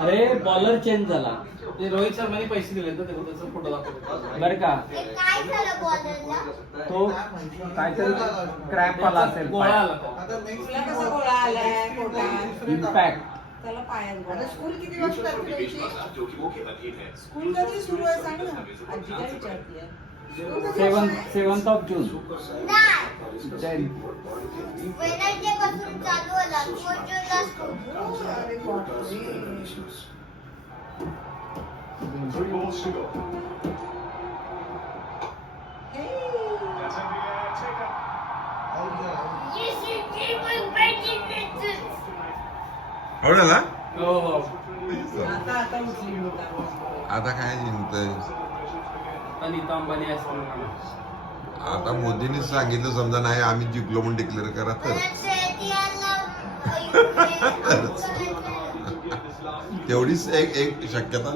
अरे bowler change झाला. ते रोहित शर्माने पैसे दिले तर त्याचा फोटो दाखवतो बरं का काय झालं बॉलरला? तो काहीतरी क्रॅम्प आला असेल. गोळा आला तुला कसा गोळा आलाय पोटात? इम्पॅक्ट. त्याला पायात गोळा. आता स्कूल किती वाजता करायची? स्कूल कधी सुरू आहे सांग ना. आजी काय विचारतीये? 7th June. नाही. 10th. वेडनेसडे पासून चालू होला. 4 जूनला स्कूल. अरे बापरे. Yes, you keep on breaking it. आवडाला हो हो आता उठली मोठा. आता काय जिंकतंय आता नीता अंबानी असं आता मोदींनी सांगितलं समजा नाही आम्ही जिंकलो म्हणून डिक्लेअर करा तर तेवढीच एक शक्यता